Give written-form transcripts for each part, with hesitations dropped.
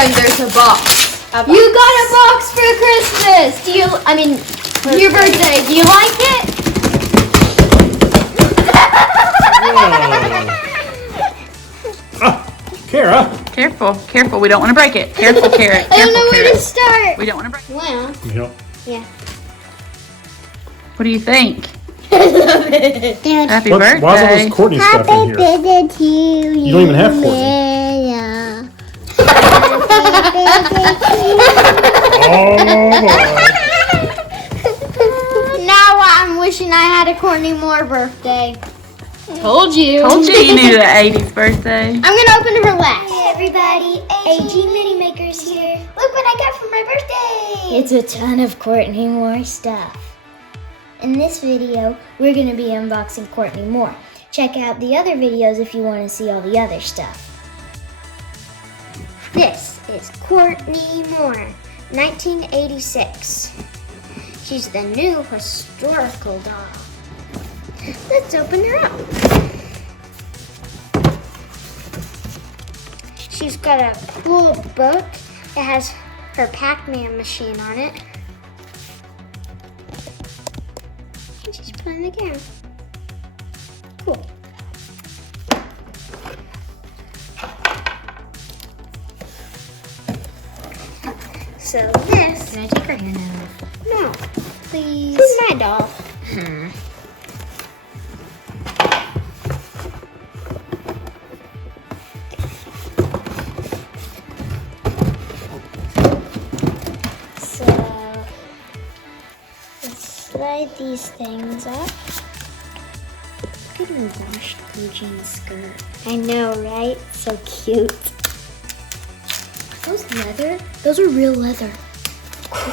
then there's a box. You got a box for Christmas. For your birthday. Do you like it? Kara. Careful. We don't want to break it. Careful, Carrot. I don't know where to start. We don't want to break it. Well, Yep. yeah. What do you think? I love it. Happy birthday. Why is all this Courtney stuff in here? birthday to you. You don't even have Courtney. Oh, Now I'm wishing I had a Courtney Moore birthday. Told you you needed an 80s birthday. I'm gonna open her last. Hey everybody, AG Mini Makers here. Look what I got for my birthday. It's a ton of Courtney Moore stuff. In this video, we're going to be unboxing Courtney Moore. Check out the other videos if you want to see all the other stuff. This is Courtney Moore, 1986. She's the new historical doll. Let's open her up. She's got a cool book. It has her Pac-Man machine on it. And she's playing the game. Cool. So this... Can I take her hand out? No. Please. This is my doll. So, let's slide these things up. Look at her washed blue jean skirt. I know, right? So cute. Those leather? Those are real leather.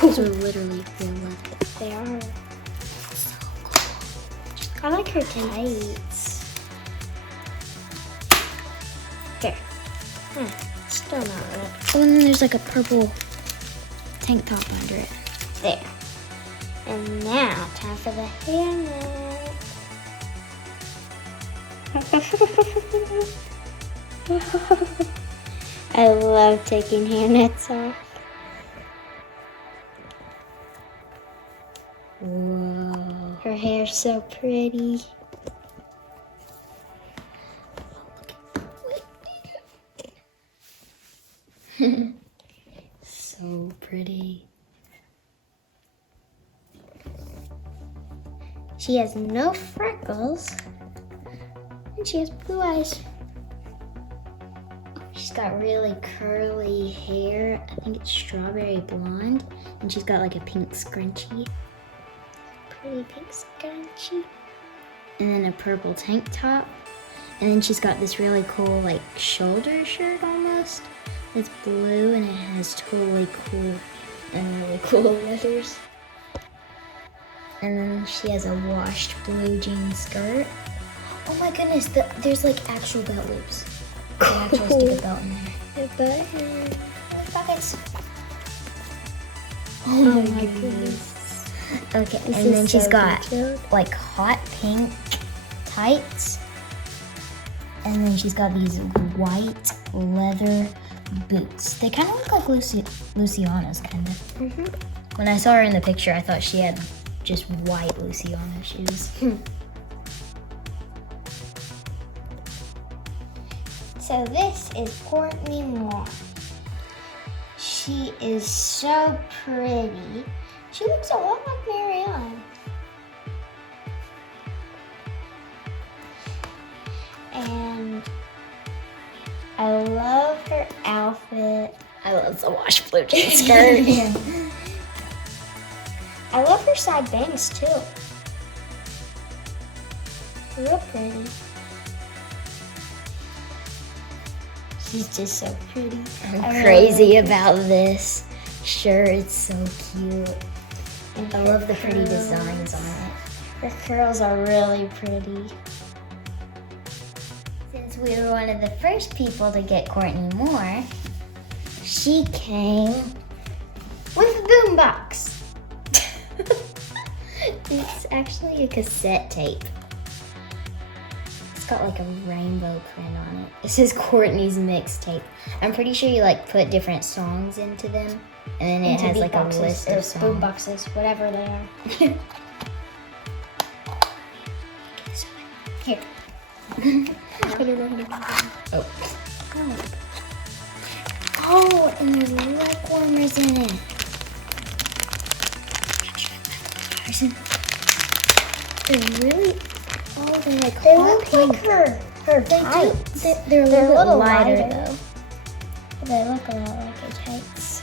Those are literally real leather. They are. So cool. I like her tights. Here. Still not red. Oh, and then there's like a purple tank top under it. There. And now, time for the hairnet. I love taking hairnets off. Whoa. Her hair's so pretty. So pretty. She has no freckles. And she has blue eyes. She's got really curly hair. I think it's strawberry blonde. And she's got like a pink scrunchie. Pretty pink scrunchie. And then a purple tank top. And then she's got this really cool like shoulder shirt almost. It's blue and it has totally cool and really cool leathers. And then she has a washed blue jean skirt. Oh my goodness, there's like actual belt loops. They actually stick a belt in there. Her buttons. Pockets. Oh my goodness. Okay, This and is then she's so got detailed. like hot pink tights. And then she's got these white leather boots. They kind of look like Luciana's, kind of. When I saw her in the picture, I thought she had just white Luciana shoes. So this is Courtney Moore. She is so pretty. She looks a lot like Marianne. And I love her outfit. I love the washed blue jean skirt. I love her side bangs too. Real pretty. She's just so pretty. I'm crazy about this. Sure, it's so cute. And I love the pretty designs on it. Her curls are really pretty. Since we were one of the first people to get Courtney Moore, she came With a boombox. It's actually a cassette tape. got like a rainbow print on it. It says Courtney's mixtape. I'm pretty sure you like put different songs into them, and then it has like a list of songs. Boom boxes, whatever they are. Here. Oh. Oh, and there's leg warmers in it. They're really, they're like They hot look pink. like her tights. They're a little lighter though. They look a lot like her tights.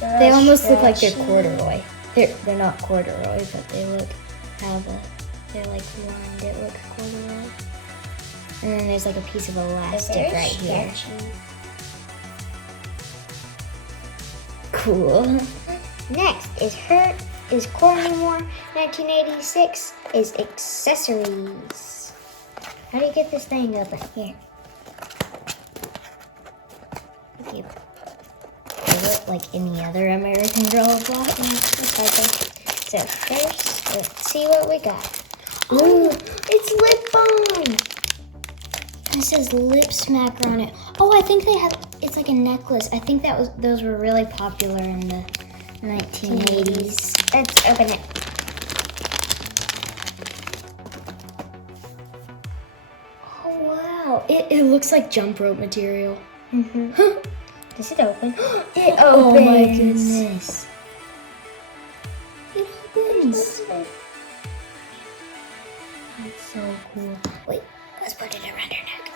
They almost look like they're stretchy. corduroy. They're not corduroy, but they look they're like lined. It looks corduroy. And then there's like a piece of They're elastic very right here. stretchy. Cool. Next is Courtney Moore 1986 is accessories. How do you get this thing open? Here. They look like any other American Girl block. So first, let's see what we got. Ooh, it's lip balm. It says lip smacker on it. Oh, I think it's like a necklace. I think those were really popular in the 1980s. Let's open it. Oh wow. It looks like jump rope material. Mm-hmm. Does it open? It opens. Oh my goodness. It opens. It's so cool. Wait, let's put it around her neck.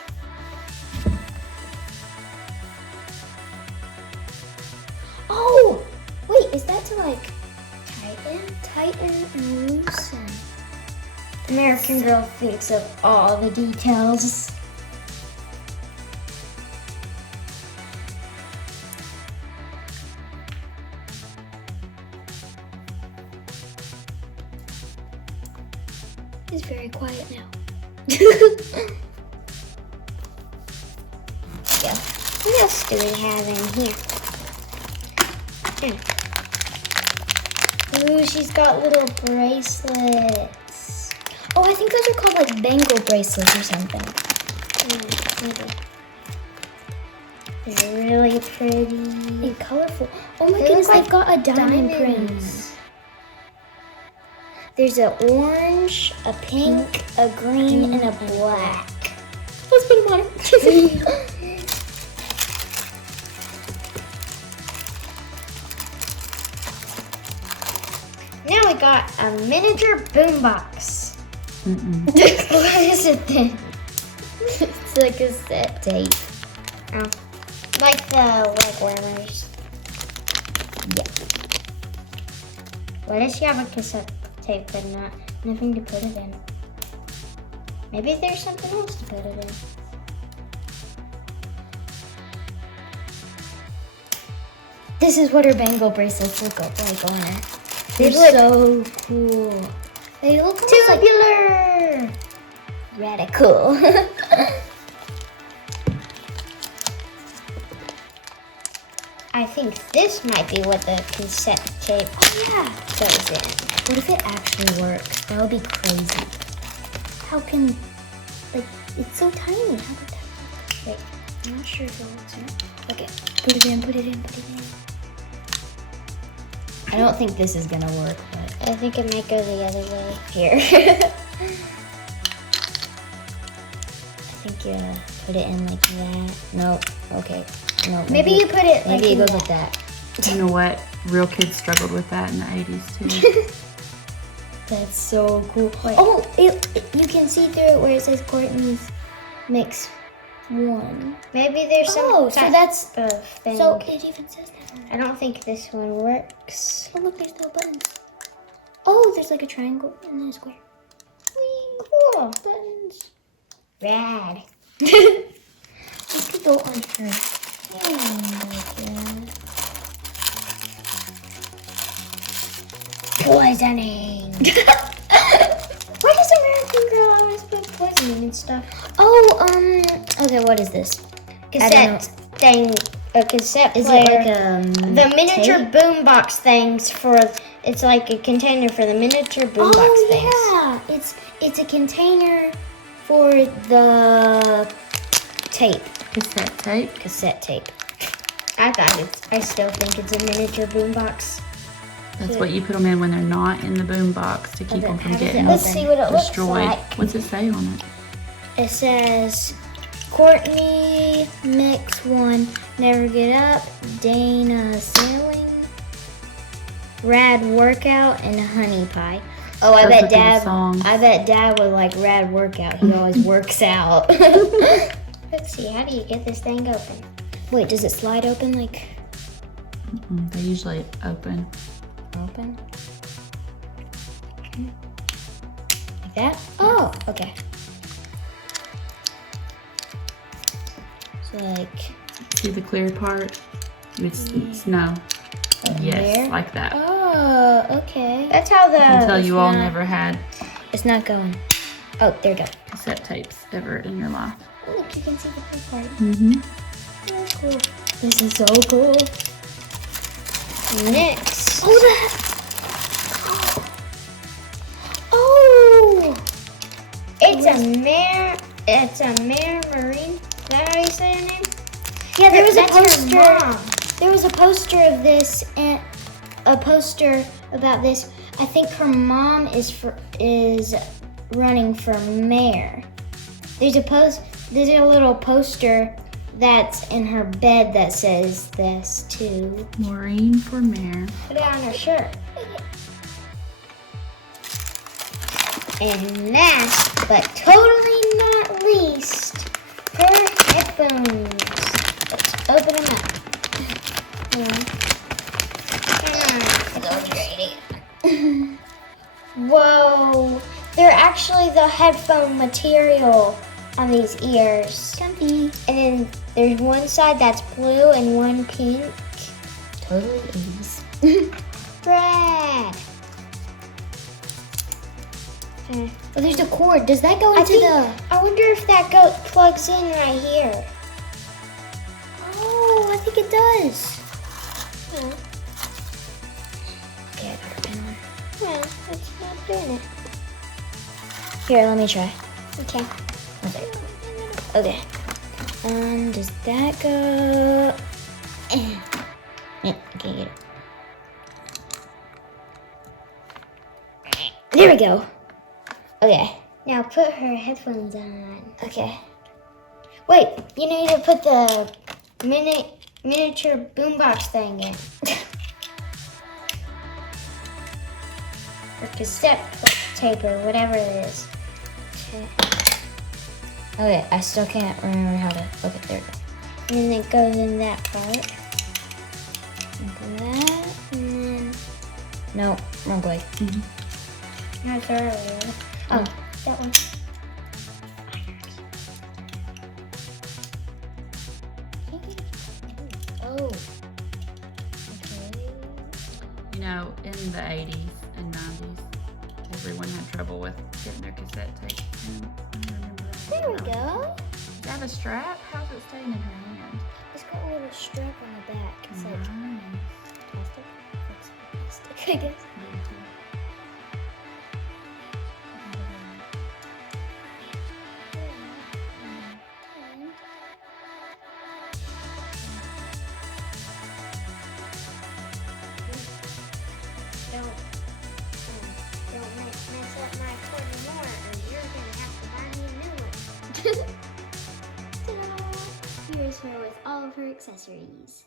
Oh! Wait, is that to like tighten and loosen? American Girl thinks of all the details. It's very quiet now. Yeah. What else do we have in here? Ooh, she's got little bracelets. Oh, I think those are called like bangle bracelets or something. Maybe. They're really pretty. And colorful. Oh my They goodness, look like they've got a diamond print. diamonds. There's an orange, a pink, a green, and a black. Let's put them on her. Now we got a miniature boombox. What is it then? It's like a set tape. Oh, like the leg warmers. Yeah. Why does she have a cassette tape but nothing to put it in? Maybe there's something else to put it in. This is what her bangle bracelets look like on her. They're look so cool. They look almost like tubular. radical. I think this might be what the cassette tape goes in. What if it actually works? That would be crazy. How can, like, it's so tiny. How would that work? Wait, I'm not sure if it works or not. Okay, put it in, put it in, put it in. I don't think this is gonna work, but I think it might go the other way. here. I think you put it in like that. No, okay. No, Maybe you put it like maybe it in goes that. like that. You know what? Real kids struggled with that in the 80s too. That's so cool. Oh, you can see through it where it says Courtney's Mix 1. Maybe there's some Oh, so type that's of thing. so it even says that. I don't think this one works. Oh look, there's no buttons. Oh, there's like a triangle and then a square. Cool. Buttons. Rad. This could go on her hand like that. Poisoning. Why does American Girl always put poisoning and stuff? Oh, okay, what is this? Cassette thing. A cassette Is player. it like the miniature tape? boombox things for. It's like a container for the miniature boombox things. Yeah, it's a container for the tape. Cassette tape. I still think it's a miniature boombox. That's what you put them in when they're not in the boom box to keep them from getting Let's see what it looks destroyed. like. What's it say on it? It says, Courtney Mix 1, Never Get Up, Dana Sailing, Rad Workout, and Honey Pie. Oh, I bet Dad would like Rad Workout. He always works out. Let's see, how do you get this thing open? Wait, does it slide open like? They usually open. Open? Like that? Oh, okay. So like. See the clear part? You would snow. Yes, there? like that. Oh, okay. That's how the... Until you all never had It's not going. Oh, there we go. cassette tapes ever in your life. Oh, look, you can see the blue part. Mm-hmm. Oh, cool. This is so cool. Next. Oh! It's a mare marine. Is that how you say her name? Yeah, there was a That's her poster. mom. There was a poster of this and a poster about this. I think her mom is running for mayor. There's a little poster that's in her bed that says this too. Maureen for mayor. Put it on her shirt. And last, but totally not least, her headphones. Let's open them up. Whoa, they're actually the headphone material on these ears. Comfy. And then there's one side that's blue and one pink. Totally 80s. Brad. Oh, there's a cord. Does that go into I wonder if that plugs in right here. Oh, I think it does. Well, Okay, I got a pen on. well, it's not doing it. Here, let me try. Okay. Okay. Does that go? Yeah, okay, get it. There we go. Okay. Now put her headphones on. Okay. Wait, you need to put the miniature boombox thing in. Or cassette tape or whatever it is. Okay, I still can't remember how to. Okay, there we go. And then it goes in that part. Like that, and then. No, wrong way. Not earlier. Oh, that one. Oh. You know, in the 80s and 90s, everyone had trouble with getting their cassette tape. I remember that. There we go. Does it have a strap? How's it staying in her hand? It's got a little strap on the back. It's like Nice. plastic. It's plastic, I guess. Don't mess up my Courtney Moore, or you're gonna have to buy me a new one. Ta-da! Here's her with all of her accessories.